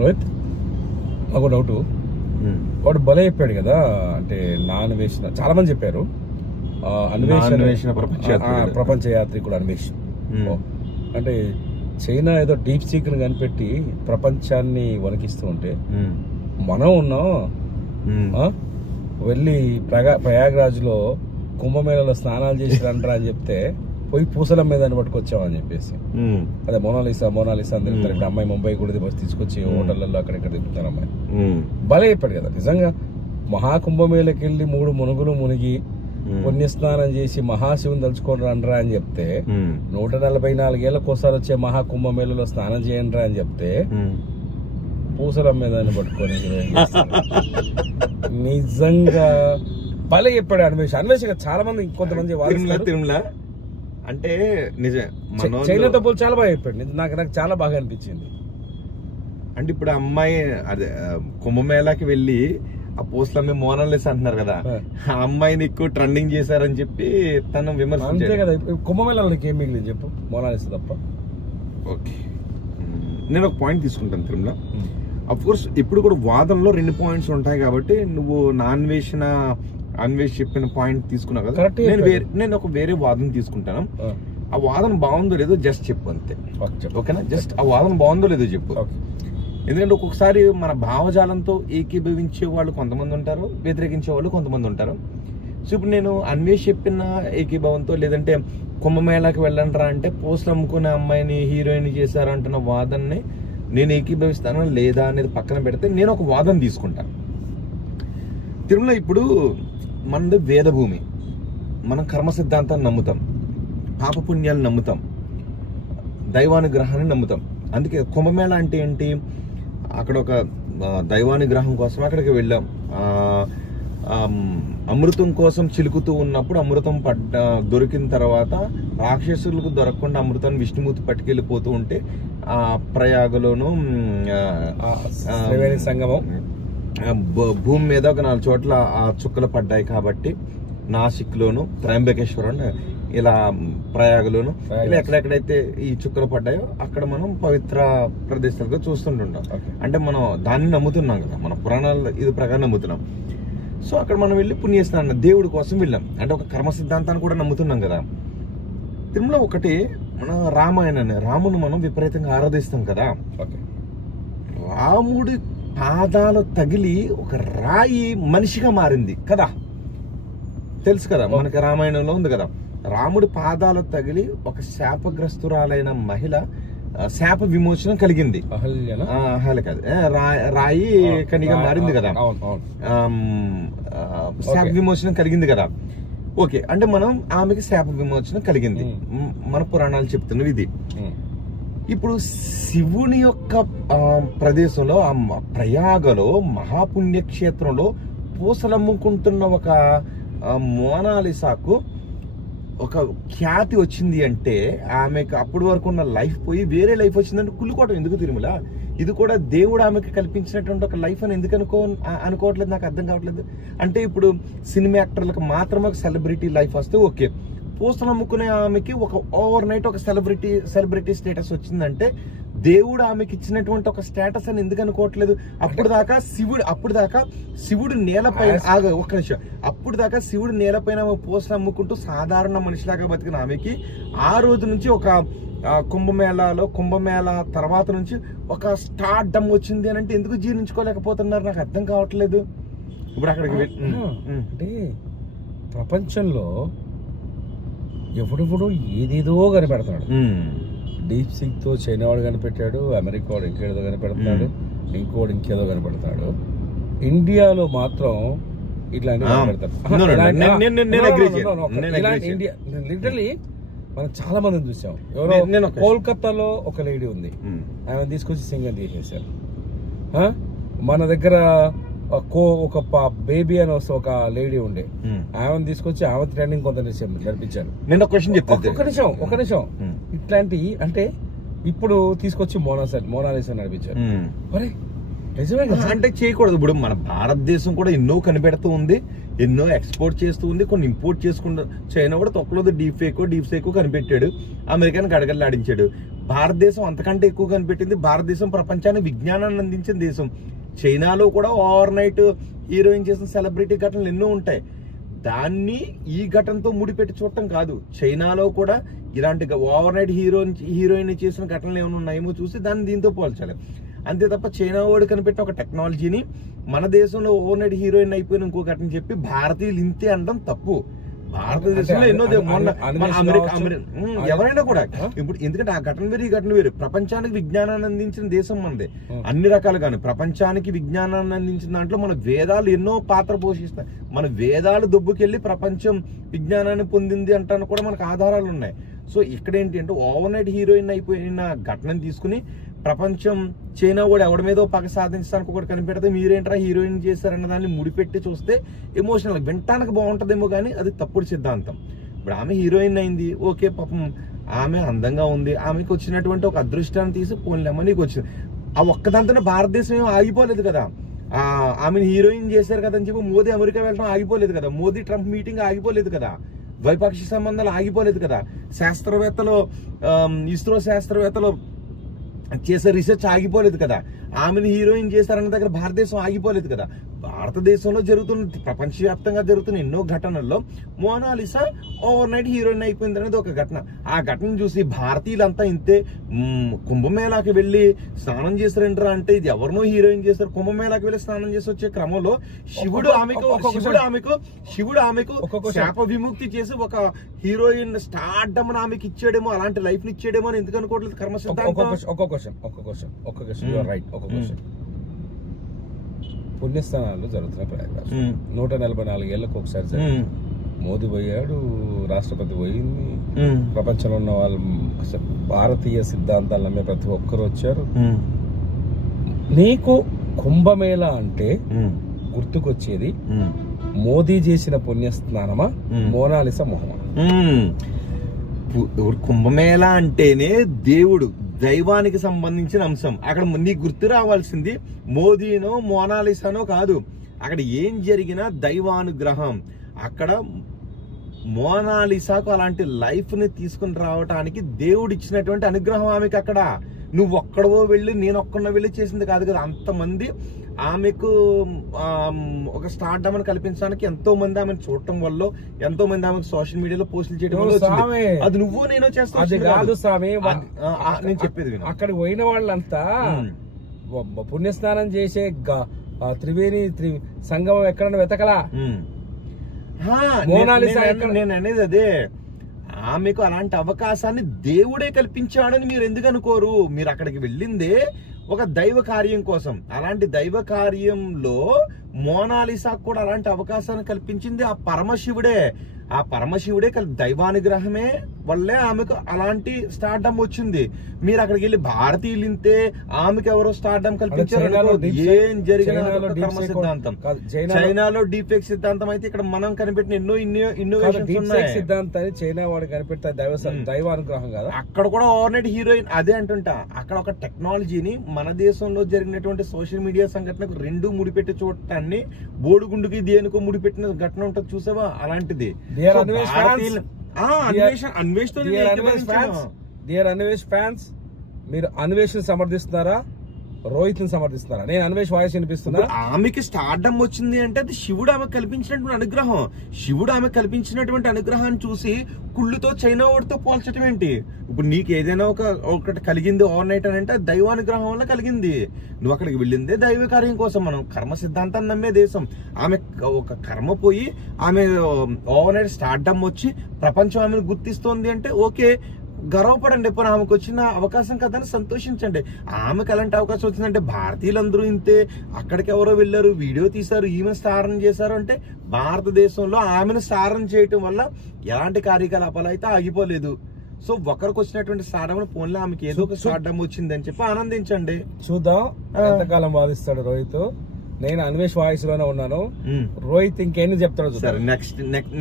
రోహిత్ నాకు డౌట్, వాడు భలే చెప్పాడు కదా, అంటే నాన్వేషణ చాలా మంది చెప్పారు, అన్వేషణ ప్రపంచ యాత్రికుడు అన్వేషణ అంటే చైనా ఏదో డీప్ సీక్రెట్ కనిపెట్టి ప్రపంచాన్ని వణికిస్తూ ఉంటే మనం ఉన్నాం వెళ్ళి ప్రయాగ్రాజ్ లో కుంభమేళలో స్నానాలు చేసి రంటారా అని చెప్తే పోయి పూసల మీద పట్టుకొచ్చామని చెప్పేసి, అదే మోనాలిసా అని తిరుగుతారు. ఇప్పుడు అమ్మాయి ముంబై కూడా తీసుకొచ్చి హోటళ్లలో అక్కడెక్కడ తిరుగుతారు అమ్మాయి. భలే చెప్పాడు కదా నిజంగా. మహాకుంభమేళకి వెళ్ళి 3 మునుగులు మునిగి పుణ్యస్నానం చేసి మహాశివుని తలుచుకోండి రండ్రా అని చెప్తే 144 ఏళ్ళకోసారి వచ్చే మహాకుంభమేళలో స్నానం చేయండి రా అని చెప్తే పూసల మీద పట్టుకొని నిజంగా భలే చెప్పాడు అన్వేషణ. చాలా మంది కొంతమంది తిరుమల అంటే నిజం చైనాతో పోలి చాలా బాగా చెప్పాడు. నాకు చాలా బాగా అనిపించింది. అంటే ఇప్పుడు అమ్మాయి అదే కుంభమేళాకి వెళ్ళి ఆ పోస్టుల మీద మోనాలిసా అంటున్నారు కదా, ఆ అమ్మాయిని ఎక్కువ ట్రెండింగ్ చేశారని చెప్పి తను విమర్శించారు కదా. కుంభమేళాలో నీకు ఏం మిగిలింది చెప్పు, మోనాలిసా తప్ప. ఓకే, నేను ఒక పాయింట్ తీసుకుంటాను తిరుమల. అఫ్ కోర్స్ ఇప్పుడు కూడా వాదనలో 2 పాయింట్స్ ఉంటాయి కాబట్టి నువ్వు అన్వేష్ చెప్పిన పాయింట్ తీసుకున్నావు కదా, నేను ఒక వేరే వాదన తీసుకుంటాను. ఆ వాదన బాగుందో లేదో జస్ట్ చెప్పు అంతే, ఓకేనా? జస్ట్ ఆ వాదన బాగుందో లేదో చెప్పు. ఎందుకంటే ఒక్కొక్కసారి మన భావజాలంతో ఏకీభవించే వాళ్ళు కొంతమంది ఉంటారు, వ్యతిరేకించే వాళ్ళు కొంతమంది ఉంటారు. సో ఇప్పుడు నేను అన్వేష్ చెప్పిన ఏకీభవంతో, లేదంటే కుంభమేళాకి వెళ్ళంటారా అంటే పోస్టులు అమ్ముకునే అమ్మాయిని హీరోయిన్ చేశారంటున్న వాదనని నేను ఏకీభవిస్తానా లేదా అనేది పక్కన పెడితే నేను ఒక వాదన తీసుకుంటాను. తిరుమల ఇప్పుడు మనది వేదభూమి, మనం కర్మ సిద్ధాంతాన్ని నమ్ముతాం, పాపపుణ్యాలను నమ్ముతాం, దైవానుగ్రహాన్ని నమ్ముతాం. అందుకే కుంభమేళ అంటే ఏంటి, అక్కడ ఒక దైవానుగ్రహం కోసం అక్కడికి వెళ్ళాం. అమృతం కోసం చిలుకుతూ ఉన్నప్పుడు అమృతం దొరికిన తర్వాత రాక్షసులకు దొరకకుండా అమృతాన్ని విష్ణుమూర్తి పట్టుకెళ్ళిపోతూ ఉంటే ఆ ప్రయాగలోను సంగమం భూమి మీద ఒక 4 చోట్ల ఆ చుక్కలు పడ్డాయి కాబట్టి నాసిక్ లోను, త్రయంబకేశ్వరం, ఇలా ప్రయాగలోను, ఇలా ఎక్కడెక్కడైతే ఈ చుక్కలు పడ్డాయో అక్కడ మనం పవిత్ర ప్రదేశాలుగా చూస్తుంటుంటాం. అంటే మనం దాన్ని నమ్ముతున్నాం కదా, మన పురాణాలు ఇది ప్రకారం నమ్ముతున్నాం. సో అక్కడ మనం వెళ్ళి పుణ్యస్నానం దేవుడి కోసం వెళ్ళాం, అంటే ఒక కర్మ సిద్ధాంతాన్ని కూడా నమ్ముతున్నాం కదా. తిరుమల ఒకటి మన రామాయణాన్ని, రాముని మనం విపరీతంగా ఆరాధిస్తాం కదా. రాముడి పాదాలు తగిలి ఒక రాయి మనిషిగా మారింది కదా, తెలుసు కదా, మనకి రామాయణంలో ఉంది కదా. రాముడి పాదాలు తగిలి ఒక శాపగ్రస్తురాలైన మహిళ శాప విమోచనం కలిగింది. కాదు, రాయి కనిగా మారింది కదా, శాప విమోచనం కలిగింది కదా. ఓకే, అంటే మనం ఆమెకి శాప విమోచనం కలిగింది, మన పురాణాలు చెప్తున్నవి ఇది. ఇప్పుడు శివుని యొక్క ప్రదేశంలో, ఆ ప్రయాగలో మహాపుణ్యక్షేత్రంలో పూసలమ్ముకుంటున్న ఒక మోనాలిసాకు ఒక ఖ్యాతి వచ్చింది అంటే ఆమెకు అప్పటి వరకు ఉన్న లైఫ్ పోయి వేరే లైఫ్ వచ్చిందంటే కుళ్ళుకోవటం ఎందుకు తిరుమల? ఇది కూడా దేవుడు ఆమెకి కల్పించినటువంటి ఒక లైఫ్ అని ఎందుకు అనుకోవట్లేదు, నాకు అర్థం కావట్లేదు. అంటే ఇప్పుడు సినిమా యాక్టర్లకు మాత్రమే ఒక సెలబ్రిటీ లైఫ్ వస్తే ఓకే, పూసలు అమ్ముకునే ఆమెకి ఒక ఓవర్ నైట్ ఒక సెలబ్రిటీ స్టేటస్ వచ్చిందంటే దేవుడు ఆమెకి ఇచ్చినటువంటి ఒక స్టేటస్ అని ఎందుకు అనుకోవట్లేదు? అప్పుడు దాకా శివుడు నేలపైన ఒక్క నిమిషం, అప్పుడు దాకా శివుడు నేలపైన పూసలు అమ్ముకుంటూ సాధారణ మనిషిలాగా బతికిన ఆమెకి ఆ రోజు నుంచి ఒక కుంభమేళ తర్వాత నుంచి ఒక స్టార్డమ్ వచ్చింది అని అంటే ఎందుకు జీర్ణించుకోలేకపోతున్నారు, నాకు అర్థం కావట్లేదు. ఇప్పుడు అక్కడికి అంటే ప్రపంచంలో ఎవడెవడో ఏదేదో కనిపెడతాడు. డీప్ సీక్ తో చైనా వాడు కనిపెట్టాడు, అమెరికా వాడు ఇంకేదో కనిపెడతాడు, ఇంకోడు ఇంకేదో కనిపెడతాడు. ఇండియాలో మాత్రం ఇట్లాంటి లిటరలీ మనం చాలా మందిని చూసాం. ఎవరో కోల్కతాలో ఒక లేడీ ఉంది, ఆమె తీసుకొచ్చి సింగర్ చేసేసారు. మన దగ్గర ఒక బేబీ అని వస్తే ఒక లేడీ ఉండే, ఆమెను తీసుకొచ్చి ఆమె ట్రైనింగ్ కొంత నడిపించారు. నేను ఒక నిమిషం ఇట్లాంటి అంటే ఇప్పుడు తీసుకొచ్చి మోనాలిసా నడిపించారు. మరి నిజమే అంటే చేయకూడదు. ఇప్పుడు మన భారతదేశం కూడా ఎన్నో కనిపెడుతూ ఉంది, ఎన్నో ఎక్స్పోర్ట్ చేస్తూ ఉంది, కొన్ని ఇంపోర్ట్ చేసుకుంటూ. చైనా కూడా తొక్కలో డీప్ సేక్ కనిపెట్టాడు, అమెరికాని గడగడలాడించాడు. భారతదేశం అంతకంటే ఎక్కువ కనిపెట్టింది. భారతదేశం ప్రపంచానికి విజ్ఞానాన్ని అందించిన దేశం. చైనాలో కూడా ఓవర్ నైట్ హీరోయిన్ చేసిన సెలబ్రిటీ ఘటనలు ఎన్నో ఉంటాయి. దాన్ని ఈ ఘటనతో ముడిపెట్టి చూడటం కాదు, చైనాలో కూడా ఇలాంటి ఓవర్ నైట్ హీరోయిన్ చేసిన ఘటనలు ఏమైనా ఉన్నాయేమో చూసి దాన్ని దీంతో పోల్చాలి. అంతే తప్ప చైనా వాడు కనిపెట్టిన ఒక టెక్నాలజీని మన దేశంలో ఓవర్ నైట్ హీరోయిన్ అయిపోయిన ఇంకో ఘటన చెప్పి భారతీయులు ఇంతే అనడం తప్పు. భారతదేశంలో ఎన్నో ఎవరైనా కూడా ఇప్పుడు, ఎందుకంటే ఆ ఘటన వేరు, ఈ ఘటన వేరు. ప్రపంచానికి విజ్ఞానాన్ని అందించిన దేశం మనది అన్ని రకాలుగాను. ప్రపంచానికి విజ్ఞానాన్ని అందించిన దాంట్లో మన వేదాలు ఎన్నో పాత్ర పోషిస్తాయి. మన వేదాలు దొబ్బుకెళ్లి ప్రపంచం విజ్ఞానాన్ని పొందింది అంటాను కూడా మనకు ఆధారాలు ఉన్నాయి. సో ఇక్కడ ఏంటి అంటే ఓవర్ నైట్ హీరోయిన్ అయిపోయిన ఘటనను తీసుకుని ప్రపంచం చైనా కూడా ఎవరి మీద పగ సాధించడానికి ఒకటి కనిపెడితే మీరేంట్రా హీరోయిన్ చేశారన్న దాన్ని ముడిపెట్టి చూస్తే ఎమోషనల్ వినటానికి బాగుంటదేమో కానీ అది తప్పుడు సిద్ధాంతం. ఇప్పుడు ఆమె హీరోయిన్ అయింది, ఓకే, పాపం ఆమె అందంగా ఉంది, ఆమెకు వచ్చినటువంటి ఒక అదృష్టాన్ని తీసి పోన్లేమో నీకు వచ్చింది. ఆ ఒక్కదంతనే భారతదేశం ఏం ఆగిపోలేదు కదా. ఆమెను హీరోయిన్ చేశారు కదా అని చెప్పి మోదీ అమెరికా వెళ్ళడం ఆగిపోలేదు కదా, మోదీ ట్రంప్ మీటింగ్ ఆగిపోలేదు కదా, ద్వైపాక్షిక సంబంధాలు ఆగిపోలేదు కదా, శాస్త్రవేత్తలు ఇస్రో శాస్త్రవేత్తలు చేసే రీసెర్చ్ ఆగిపోలేదు కదా, ఆమెను హీరోయిన్ చేశారన్న దగ్గర భారతదేశం ఆగిపోలేదు కదా. భారతదేశంలో జరుగుతున్న ప్రపంచవ్యాప్తంగా జరుగుతున్న ఎన్నో ఘటనల్లో మోనాలిసా ఓవర్ నైట్ హీరోయిన్ అయిపోయింది అనేది ఒక ఘటన. ఆ ఘటనను చూసి భారతీయులంతా ఇంతే కుంభమేళాకి వెళ్లి స్నానం చేశారంటారా అంటే ఇది ఎవరినో హీరోయిన్ చేశారు. కుంభమేళాకి వెళ్లి స్నానం చేసి వచ్చే క్రమంలో శివుడు ఆమెకు శాప విముక్తి చేసి ఒక హీరోయిన్ స్టార్డమ్ ఆమెకి ఇచ్చాడేమో, అలాంటి లైఫ్ ని ఇచ్చాడేమో అని ఎందుకు అనుకోవట్లేదు కర్మ సిద్ధాంతం. పుణ్యస్థానాలు జరుగుతున్నాయి ప్రయాగరాజ్. 144 ఏళ్ళకు ఒకసారి జరిగింది. మోదీ పోయాడు, రాష్ట్రపతి పోయింది, ప్రపంచంలో ఉన్న వాళ్ళు భారతీయ సిద్ధాంతాలు నమ్మే ప్రతి ఒక్కరు వచ్చారు. నీకు కుంభమేళ అంటే గుర్తుకొచ్చేది మోదీ చేసిన పుణ్యస్నానమా, మోనాలిసా మొహమా? కుంభమేళ అంటేనే దేవుడు, దైవానికి సంబంధించిన అంశం. అక్కడ నీకు గుర్తు రావాల్సింది మోదీనో మోనాలిసానో కాదు, అక్కడ ఏం జరిగినా దైవానుగ్రహం. అక్కడ మోనాలిసాకు అలాంటి లైఫ్ ని తీసుకుని రావటానికి దేవుడు ఇచ్చినటువంటి అనుగ్రహం ఆమెకి. అక్కడ నువ్వు ఒక్కడవో వెళ్ళి నేను ఒక్కడో వెళ్ళి చేసింది కాదు కదా, అంతమంది ఆమెకు ఒక స్టార్డమ్ అని కల్పించడానికి ఎంతో మంది ఆమెను చూడటం వల్ల, ఎంతో మంది ఆమెకు సోషల్ మీడియాలో పోస్టులు చేయడం వల్ల, అది నువ్వు నేను చేస్తాను స్వామి. నేను చెప్పేది అక్కడికి పోయిన వాళ్ళంతా పుణ్యస్నానం చేసే త్రివేణి సంగమం ఎక్కడన్నా వెతకలా. నేను అనేది అదే, ఆమెకు అలాంటి అవకాశాన్ని దేవుడే కల్పించాడని మీరు ఎందుకు అనుకోరు? మీరు అక్కడికి వెళ్ళిందే ఒక దైవ కార్యం కోసం. అలాంటి దైవ కార్యంలో మోనాలిసాకు కూడా అలాంటి అవకాశాన్ని కల్పించింది ఆ పరమశివుడే. ఆ పరమశివుడే దైవానుగ్రహమే వల్లే ఆమెకు అలాంటి స్టార్డమ్ వచ్చింది. మీరు అక్కడికి వెళ్ళి భారతీయులు ఇంతే, ఆమెకు ఎవరో స్టార్డమ్ కల్పించారు. ఏం జరిగిన కర్మ సిద్ధాంతం. చైనాలో డీప్ ఫేక్ సిద్ధాంతం అయితే ఇక్కడ మనం కనిపెట్టిన ఎన్నో ఇన్నోవేషన్స్ ఉన్నాయి. సిద్ధాంతాన్ని చైనా వాడు కనిపెడతా దైవానుగ్రహం కదా. అక్కడ కూడా ఓవర్ నైట్ హీరోయిన్ అదే అంటుంటా. అక్కడ ఒక టెక్నాలజీని మన దేశంలో జరిగినటువంటి సోషల్ మీడియా సంఘటనకు రెండు ముడిపెట్టి చూడటాన్ని, బోడుగుండుకి దేనికో ముడిపెట్టిన ఘటన ఉంటుంది చూసావా, అలాంటిది. అన్వేష్ ఫ్యాన్స్, మీరు అన్వేషణ సమర్థిస్తున్నారా, రోహిత్ ని సమర్థిస్తున్నారా? నేను అన్వేష్ వాయిస్ వినిపిస్తున్నా. ఆమెకి స్టార్డమ్ వచ్చింది అంటే అది శివుడు ఆమె కల్పించినటువంటి అనుగ్రహం. శివుడు ఆమె కల్పించినటువంటి అనుగ్రహాన్ని చూసి కుళ్ళుతో చైనా వాడితో పోల్చడం ఏంటి? ఇప్పుడు నీకు ఏదైనా ఒకటి కలిగింది ఓవర్ నైట్ అని అంటే దైవానుగ్రహం వల్ల కలిగింది. నువ్వు అక్కడికి వెళ్ళిందే దైవ కార్యం కోసం. మనం కర్మ సిద్ధాంతాన్ని నమ్మే దేశం. ఆమె ఒక కర్మ పోయి ఆమె ఓవర్ నైట్ స్టార్డమ్ వచ్చి ప్రపంచం ఆమెను గుర్తిస్తోంది అంటే ఓకే, గర్వపడండి. ఎప్పుడు ఆమెకు వచ్చిన అవకాశం కదా అని సంతోషించండి. ఆమెకు అలాంటి అవకాశం వచ్చిందంటే భారతీయులందరూ ఇంతే, అక్కడికి ఎవరో వెళ్ళారు, వీడియో తీశారు, ఈమెను స్టారం చేశారు అంటే భారతదేశంలో ఆమెను స్టారం చేయటం వల్ల ఎలాంటి కార్యకలాపాలు అయితే ఆగిపోలేదు. సో ఒకరికి వచ్చినటువంటి స్టార్డమ్ ఫోన్లో ఆమెకి ఏదో ఒక స్టార్డమ్ వచ్చింది అని చెప్పి ఆనందించండి. చూద్దాం ఎంతకాలం వాదిస్తాడు రోహిత్. నేను అన్వేష్ వాయిస్ లోనే ఉన్నాను. రోహిత్ ఇంకేం చెప్తాడు సరే,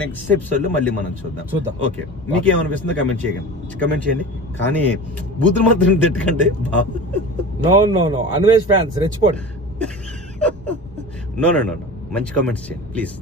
నెక్స్ట్ ఎపిసోడ్ లో మళ్ళీ మనం చూద్దాం. ఓకే, మీకేమనిపిస్తుందో కమెంట్ చేయండి. కానీ బూతులు మాత్రం తిట్టకండి. నో అన్వేష్ ఫ్యాన్స్ రెచ్చిపోండి. నో మంచి కామెంట్స్ చేయండి ప్లీజ్.